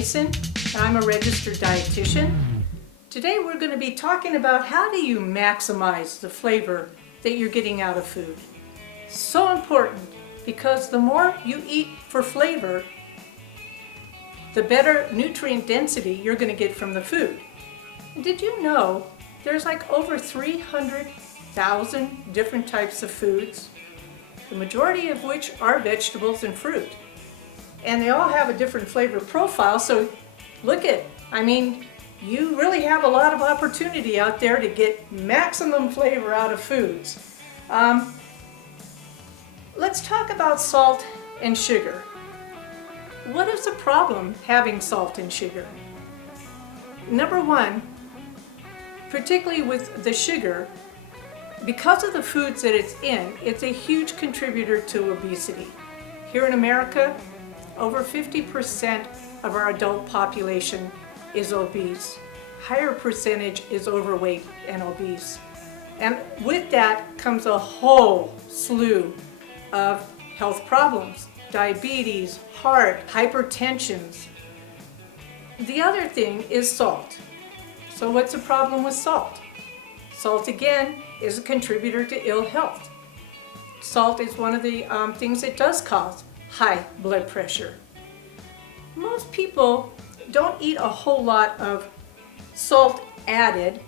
Mason, and I'm a registered dietitian. Today we're going to be talking about how do you maximize the flavor that you're getting out of food. So important, because the more you eat for flavor, the better nutrient density you're going to get from the food. And did you know there's like over 300,000 different types of foods, the majority of which are vegetables and fruit. And they all have a different flavor profile, so look at, you really have a lot of opportunity out there to get maximum flavor out of foods. Let's talk about salt and sugar. What is the problem having salt and sugar? Number one, particularly with the sugar, because of the foods that it's in, it's a huge contributor to obesity. Here in America, over 50% of our adult population is obese. Higher percentage is overweight and obese. And with that comes a whole slew of health problems, diabetes, heart, hypertension. The other thing is salt. So what's the problem with salt? Salt, again, is a contributor to ill health. Salt is one of the things that does cause high blood pressure. Most people don't eat a whole lot of salt added,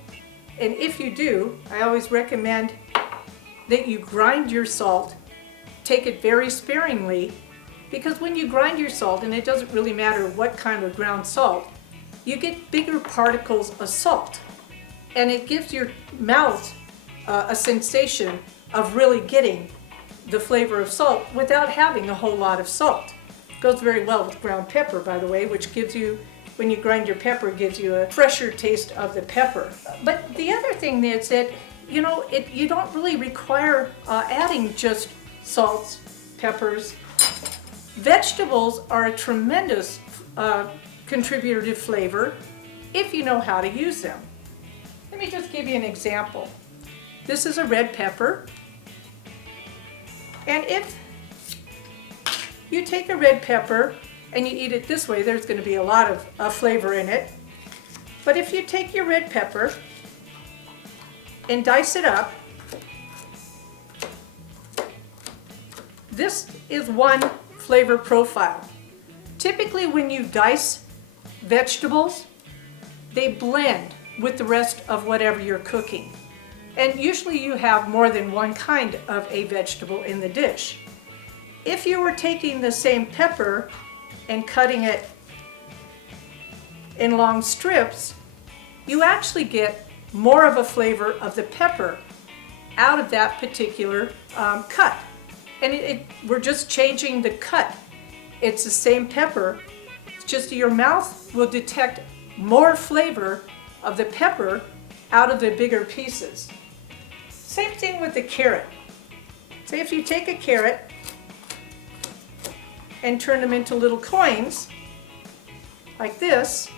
and if you do, I always recommend that you grind your salt. Take it very sparingly, because when you grind your salt, and it doesn't really matter what kind of ground salt, you get bigger particles of salt, and it gives your mouth a sensation of really getting the flavor of salt without having a whole lot of salt. It goes very well with ground pepper, by the way, which gives you, when you grind your pepper, gives you a fresher taste of the pepper. But the other thing is that, you don't really require adding just salts, peppers. Vegetables are a tremendous contributor to flavor if you know how to use them. Let me just give you an example. This is a red pepper, and if you take a red pepper and you eat it this way, there's going to be a lot of flavor in it. But if you take your red pepper and dice it up, this is one flavor profile. Typically when you dice vegetables, they blend with the rest of whatever you're cooking. And usually you have more than one kind of a vegetable in the dish. If you were taking the same pepper and cutting it in long strips, you actually get more of a flavor of the pepper out of that particular cut. And we're just changing the cut. It's the same pepper, it's just your mouth will detect more flavor of the pepper out of the bigger pieces. Same thing with the carrot. Say if you take a carrot and turn them into little coins, like this,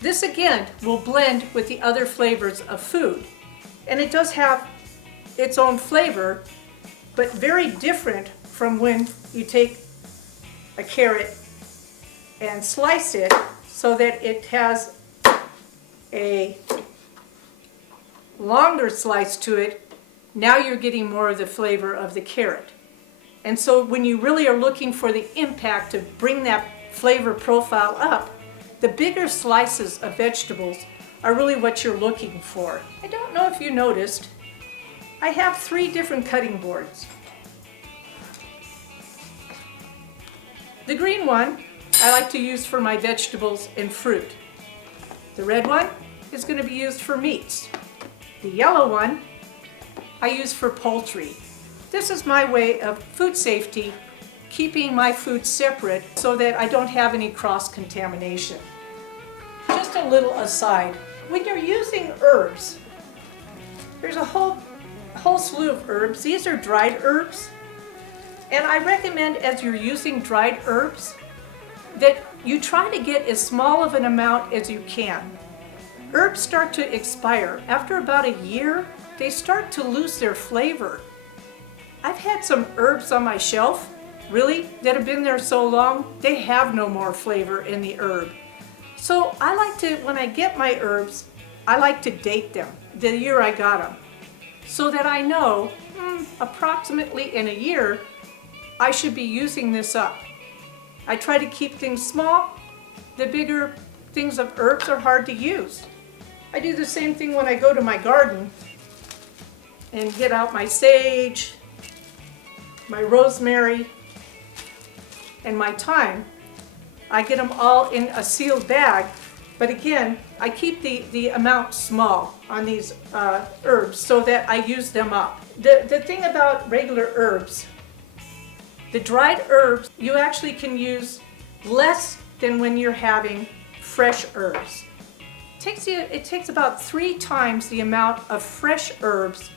this again will blend with the other flavors of food. And it does have its own flavor, but very different from when you take a carrot and slice it so that it has a longer slice to it. Now you're getting more of the flavor of the carrot. And so when you really are looking for the impact to bring that flavor profile up, the bigger slices of vegetables are really what you're looking for. I don't know if you noticed, I have 3 different cutting boards. The green one I like to use for my vegetables and fruit. The red one is going to be used for meats. The yellow one I use for poultry. This is my way of food safety, keeping my food separate so that I don't have any cross-contamination. Just a little aside, when you're using herbs, there's a whole slew of herbs. These are dried herbs, and I recommend as you're using dried herbs that you try to get as small of an amount as you can. Herbs start to expire. After about a year, they start to lose their flavor. I've had some herbs on my shelf really, that have been there so long, they have no more flavor in the herb. So I like to, when I get my herbs, I like to date them, the year I got them, so that I know approximately in a year, I should be using this up. I try to keep things small. The bigger things of herbs are hard to use. I do the same thing when I go to my garden and get out my sage, my rosemary, and my thyme. I get them all in a sealed bag, but again, I keep the amount small on these herbs so that I use them up. The thing about regular herbs, the dried herbs, you actually can use less than when you're having fresh herbs. It takes about 3 times the amount of fresh herbs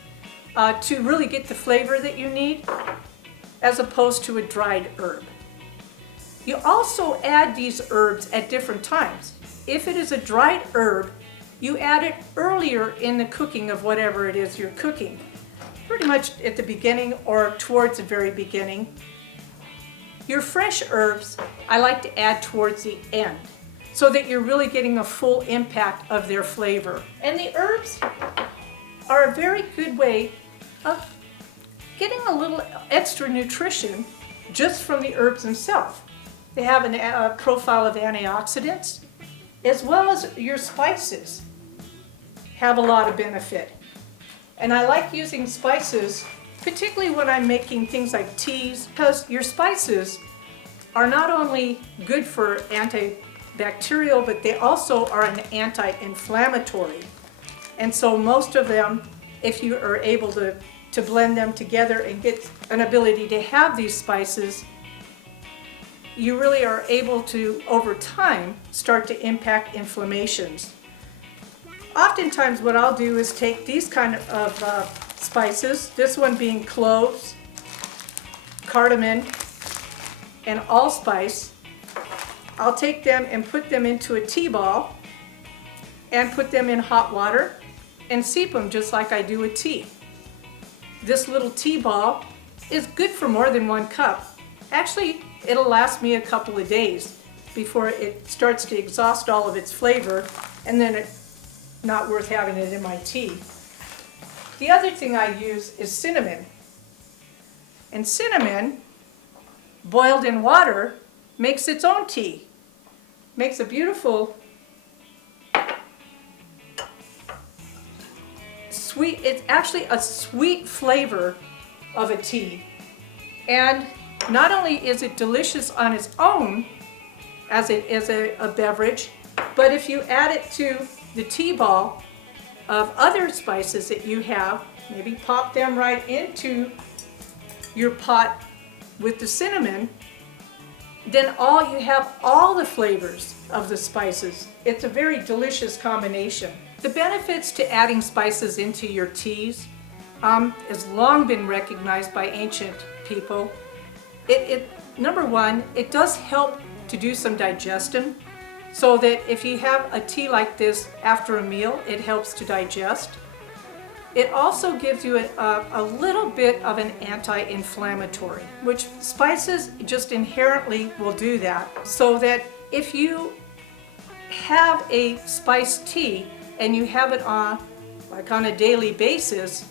to really get the flavor that you need, as opposed to a dried herb. You also add these herbs at different times. If it is a dried herb, you add it earlier in the cooking of whatever it is you're cooking. Pretty much at the beginning or towards the very beginning. Your fresh herbs, I like to add towards the end, so that you're really getting a full impact of their flavor. And the herbs are a very good way of getting a little extra nutrition just from the herbs themselves. They have a profile of antioxidants, as well as your spices have a lot of benefit. And I like using spices, particularly when I'm making things like teas, because your spices are not only good for antibacterial, but they also are an anti-inflammatory. And so most of them, if you are able to blend them together and get an ability to have these spices, you really are able to, over time, start to impact inflammations. Oftentimes what I'll do is take these kind of spices, this one being cloves, cardamom, and allspice. I'll take them and put them into a tea ball and put them in hot water and steep them just like I do a tea. This little tea ball is good for more than 1 cup. Actually, it'll last me a couple of days before it starts to exhaust all of its flavor, and then it's not worth having it in my tea. The other thing I use is cinnamon. And cinnamon, boiled in water, makes its own tea. Makes a beautiful sweet, it's actually a sweet flavor of a tea. And not only is it delicious on its own as it is a beverage, but if you add it to the tea ball of other spices that you have, maybe pop them right into your pot with the cinnamon, then you have all the flavors of the spices. It's a very delicious combination. The benefits to adding spices into your teas has long been recognized by ancient people. Number one, it does help to do some digestion, so that if you have a tea like this after a meal, it helps to digest. It also gives you a little bit of an anti-inflammatory, which spices just inherently will do that. So that if you have a spiced tea and you have it on a daily basis,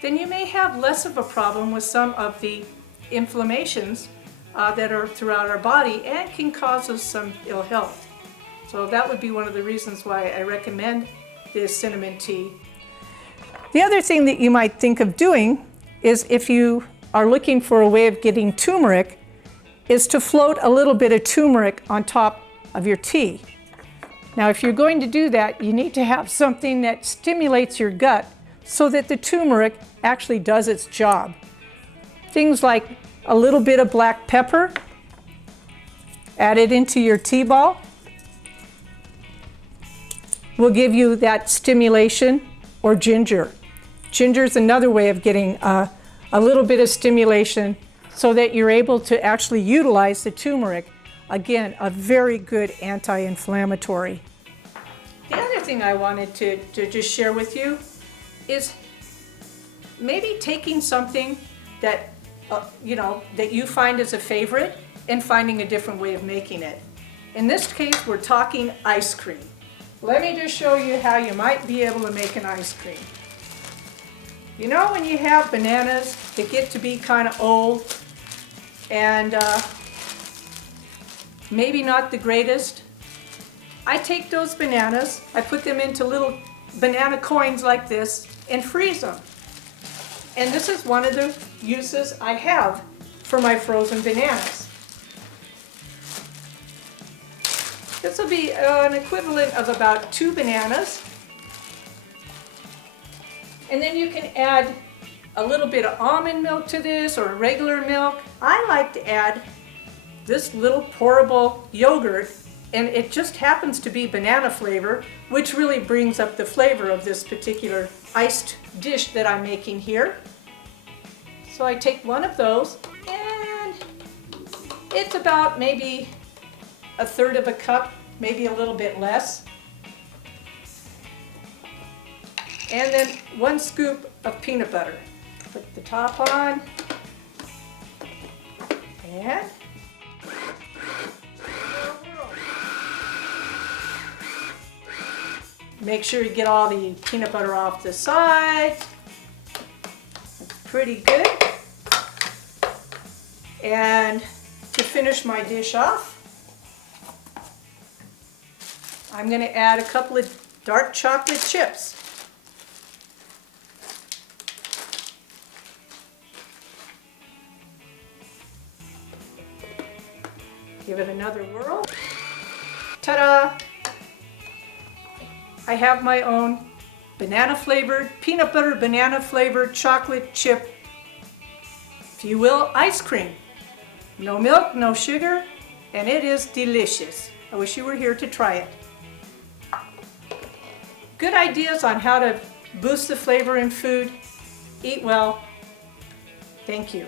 then you may have less of a problem with some of the inflammations that are throughout our body and can cause us some ill health. So that would be one of the reasons why I recommend this cinnamon tea. The other thing that you might think of doing is, if you are looking for a way of getting turmeric, is to float a little bit of turmeric on top of your tea. Now, if you're going to do that, you need to have something that stimulates your gut so that the turmeric actually does its job. Things like a little bit of black pepper, add it into your tea ball, will give you that stimulation, or ginger. Ginger is another way of getting a little bit of stimulation so that you're able to actually utilize the turmeric. Again, a very good anti-inflammatory. The other thing I wanted to just share with you is maybe taking something that that you find as a favorite and finding a different way of making it. In this case, we're talking ice cream. Let me just show you how you might be able to make an ice cream. You know when you have bananas that get to be kind of old and maybe not the greatest? I take those bananas, I put them into little banana coins like this and freeze them. And this is one of the uses I have for my frozen bananas. This will be an equivalent of about 2 bananas. And then you can add a little bit of almond milk to this or regular milk. I like to add this little pourable yogurt, and it just happens to be banana flavor, which really brings up the flavor of this particular iced dish that I'm making here. So I take one of those, and it's about maybe 1/3 of a cup, maybe a little bit less. And then 1 scoop of peanut butter. Put the top on, and make sure you get all the peanut butter off the sides. That's pretty good. And to finish my dish off, I'm going to add a couple of dark chocolate chips. Give it another whirl. Ta-da! I have my own banana flavored, peanut butter banana flavored chocolate chip, if you will, ice cream. No milk, no sugar, and it is delicious. I wish you were here to try it. Good ideas on how to boost the flavor in food. Eat well. Thank you.